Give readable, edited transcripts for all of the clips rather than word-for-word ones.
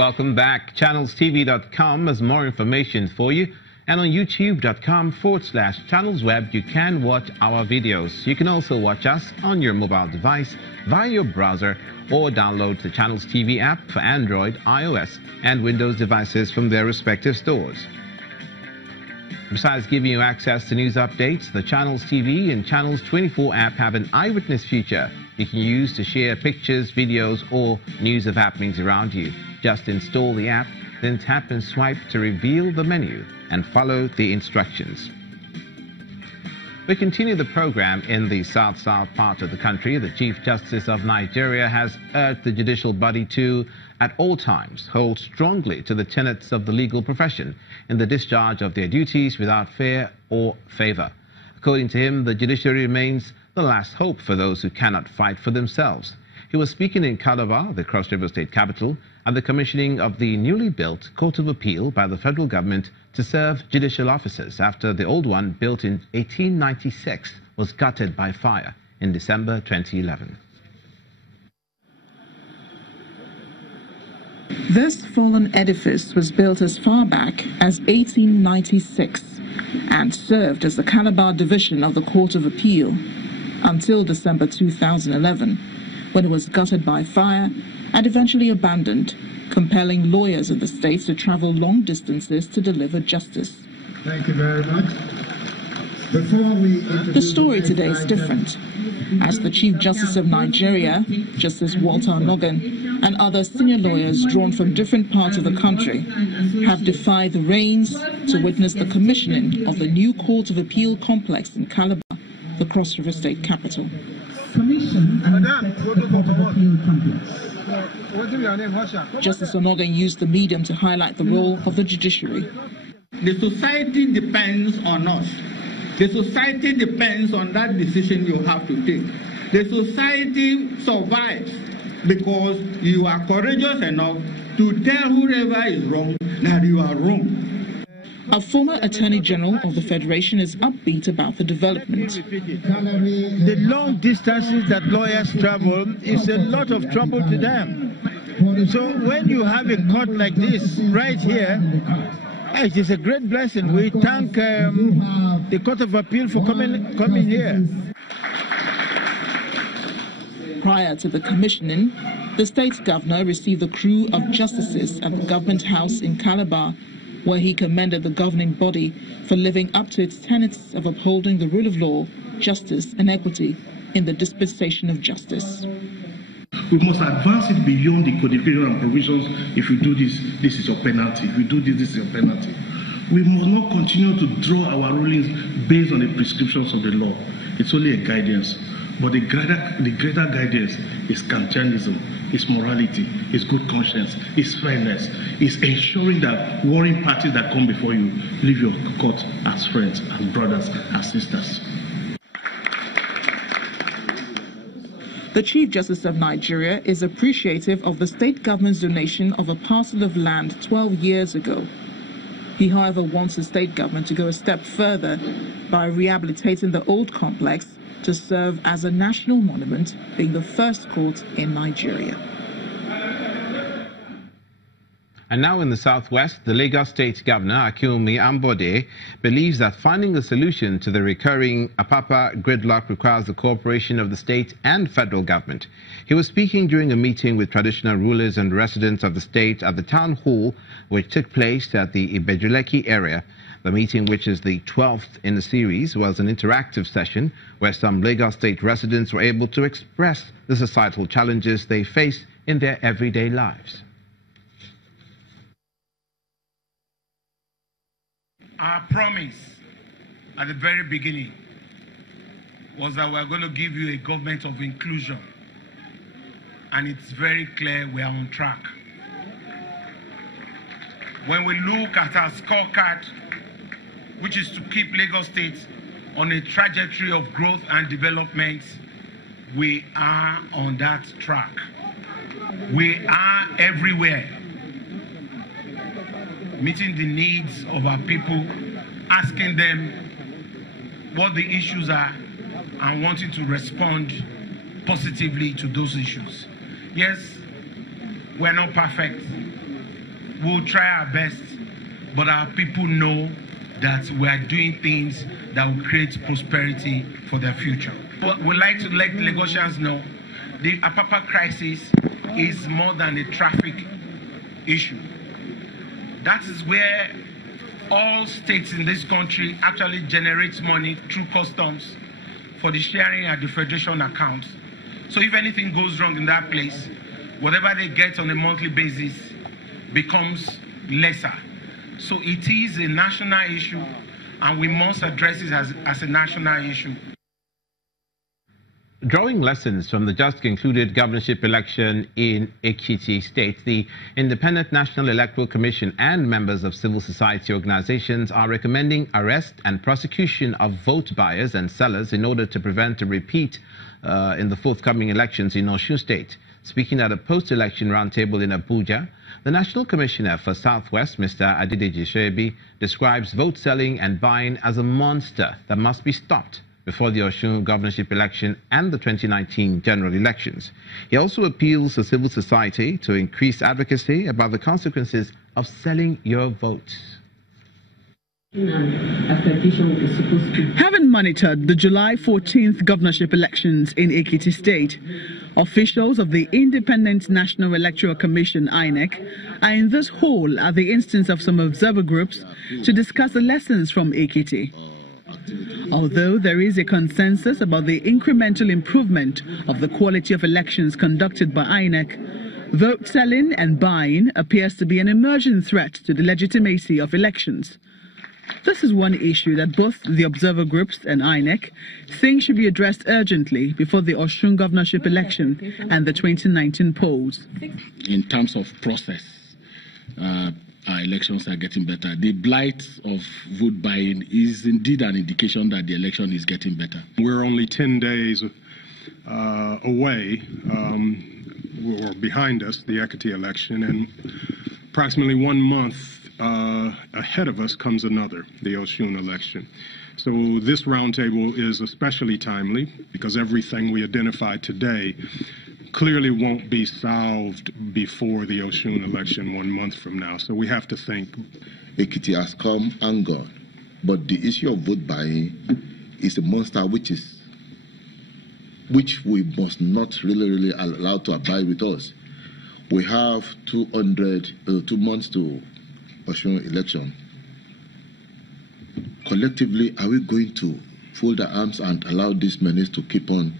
Welcome back. ChannelsTV.com has more information for you. And on YouTube.com/channelsweb, you can watch our videos. You can also watch us on your mobile device via your browser or download the Channels TV app for Android, iOS, and Windows devices from their respective stores. Besides giving you access to news updates, the Channels TV and Channels 24 app have an eyewitness feature you can use to share pictures, videos, or news of happenings around you. Just install the app, then tap and swipe to reveal the menu and follow the instructions. We continue the program in the south-south part of the country. The Chief Justice of Nigeria has urged the judicial body to, at all times, hold strongly to the tenets of the legal profession in the discharge of their duties without fear or favor. According to him, the judiciary remains the last hope for those who cannot fight for themselves. He was speaking in Calabar, the Cross River State capital, at the commissioning of the newly built Court of Appeal by the federal government to serve judicial officers after the old one, built in 1896, was gutted by fire in December 2011. This fallen edifice was built as far back as 1896 and served as the Calabar division of the Court of Appeal until December 2011, when it was gutted by fire and eventually abandoned, compelling lawyers in the state to travel long distances to deliver justice. Thank you very much. The story today is different, as the Chief Justice of Nigeria, Justice Walter Onogan, and other senior lawyers drawn from different parts of the country have defied the rains to witness the commissioning of the new Court of Appeal complex in Calabar, the Cross River State capital. Commission and Court of Appeal complex. Justice Onogan used the medium to highlight the role of the judiciary. The society depends on us. The society depends on that decision you have to take. The society survives because you are courageous enough to tell whoever is wrong that you are wrong. A former Attorney General of the Federation is upbeat about the development. The long distances that lawyers travel is a lot of trouble to them. So when you have a court like this right here, it is a great blessing. We thank the Court of Appeal for coming here. Prior to the commissioning, the state governor received a crew of justices at the government house in Calabar, where he commended the governing body for living up to its tenets of upholding the rule of law, justice and equity in the dispensation of justice. We must advance it beyond the codification and provisions. If you do this, this is your penalty. If you do this, this is your penalty. We must not continue to draw our rulings based on the prescriptions of the law. It's only a guidance. But the greater guidance is Kantianism, is morality, is good conscience, is fairness, is ensuring that warring parties that come before you leave your court as friends, as brothers, as sisters. The Chief Justice of Nigeria is appreciative of the state government's donation of a parcel of land 12 years ago. He, however, wants the state government to go a step further by rehabilitating the old complex to serve as a national monument, being the first court in Nigeria. And now in the southwest, the Lagos State Governor, Ambode, believes that finding a solution to the recurring Apapa gridlock requires the cooperation of the state and federal government. He was speaking during a meeting with traditional rulers and residents of the state at the town hall, which took place at the Ibejuleki area. The meeting, which is the 12th in the series, was an interactive session where some Lagos State residents were able to express the societal challenges they face in their everyday lives. Our promise at the very beginning was that we are going to give you a government of inclusion. And it's very clear we are on track. When we look at our scorecard, which is to keep Lagos State on a trajectory of growth and development, we are on that track. We are everywhere, meeting the needs of our people, asking them what the issues are and wanting to respond positively to those issues. Yes, we're not perfect. we'll try our best, but our people know that we are doing things that will create prosperity for their future. We'd like to let Lagosians know the Apapa crisis is more than a traffic issue. That is where all states in this country actually generates money through customs for the sharing at the federation accounts. So if anything goes wrong in that place, whatever they get on a monthly basis becomes lesser. So it is a national issue, and we must address it as a national issue. Drawing lessons from the just concluded governorship election in Ekiti State, the Independent National Electoral Commission and members of civil society organizations are recommending arrest and prosecution of vote buyers and sellers in order to prevent a repeat in the forthcoming elections in Osun State. Speaking at a post-election roundtable in Abuja, the National Commissioner for Southwest, Mr. Adedeji Shebi, describes vote selling and buying as a monster that must be stopped before the Osun governorship election and the 2019 general elections. He also appeals to civil society to increase advocacy about the consequences of selling your vote. Having monitored the July 14th governorship elections in Ekiti State, officials of the Independent National Electoral Commission, INEC, are in this hall at the instance of some observer groups to discuss the lessons from Ekiti. Although there is a consensus about the incremental improvement of the quality of elections conducted by INEC, vote selling and buying appears to be an emerging threat to the legitimacy of elections. This is one issue that both the observer groups and INEC think should be addressed urgently before the Osun governorship election and the 2019 polls. In terms of process, our elections are getting better. The blight of vote buying is indeed an indication that the election is getting better. We're only 10 days away, or behind us, the Ekiti election, and approximately 1 month ahead of us comes another, the Osun election. So this roundtable is especially timely because everything we identified today clearly won't be solved before the Osun election 1 month from now. So we have to think. Ekiti has come and gone, but the issue of vote buying is a monster which we must not really allow to abide with us. We have 2 months to Osun election. Collectively, are we going to fold our arms and allow this menace to keep on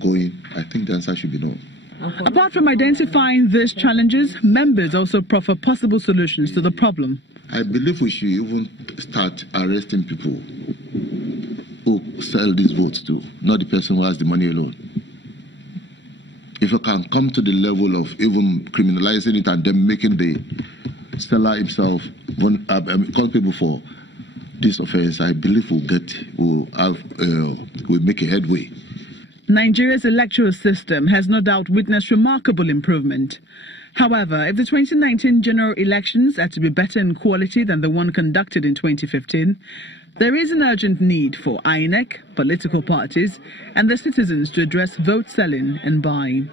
going? I think the answer should be no. Apart from identifying these challenges, members also proffer possible solutions to the problem. I believe we should even start arresting people who sell these votes to, not the person who has the money alone. If we can come to the level of even criminalizing it and then making the seller himself culpable for this offense, I believe we'll make a headway. Nigeria's electoral system has no doubt witnessed remarkable improvement. However, if the 2019 general elections are to be better in quality than the one conducted in 2015, there is an urgent need for INEC, political parties, and the citizens to address vote selling and buying.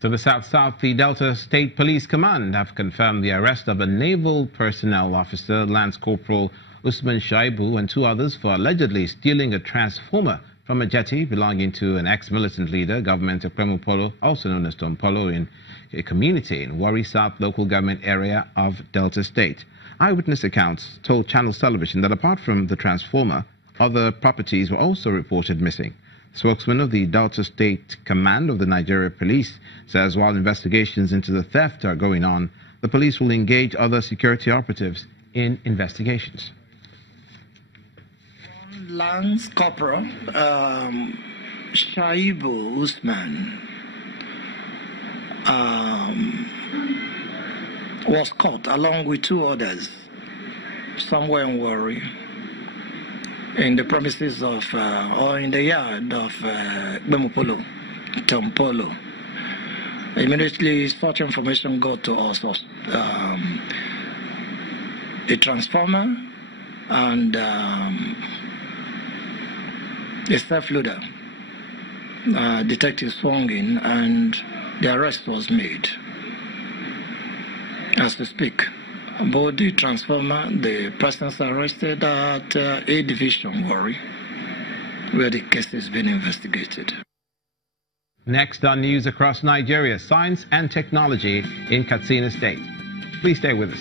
To the south, the Delta State Police Command have confirmed the arrest of a naval personnel officer, Lance Corporal Usman Shaibu, and 2 others for allegedly stealing a transformer from a jetty belonging to an ex-militant leader, government of Kremupolo, also known as Tompolo, in a community in Warri South local government area of Delta State. Eyewitness accounts told Channels Television that apart from the transformer, other properties were also reported missing. Spokesman of the Delta State Command of the Nigeria Police says while investigations into the theft are going on, the police will engage other security operatives in investigations. Lance Corporal Shaibu Usman was caught along with 2 others somewhere in Warri in the premises of or in the yard of Kremupolo, Tompolo. Immediately such information got to us, a transformer and a self-loader. Detectives swung in and the arrest was made. as we speak. Ambode transformer, the persons arrested at A Division, Warri, where the case is being investigated. Next on News Across Nigeria, science and technology in Katsina State. Please stay with us.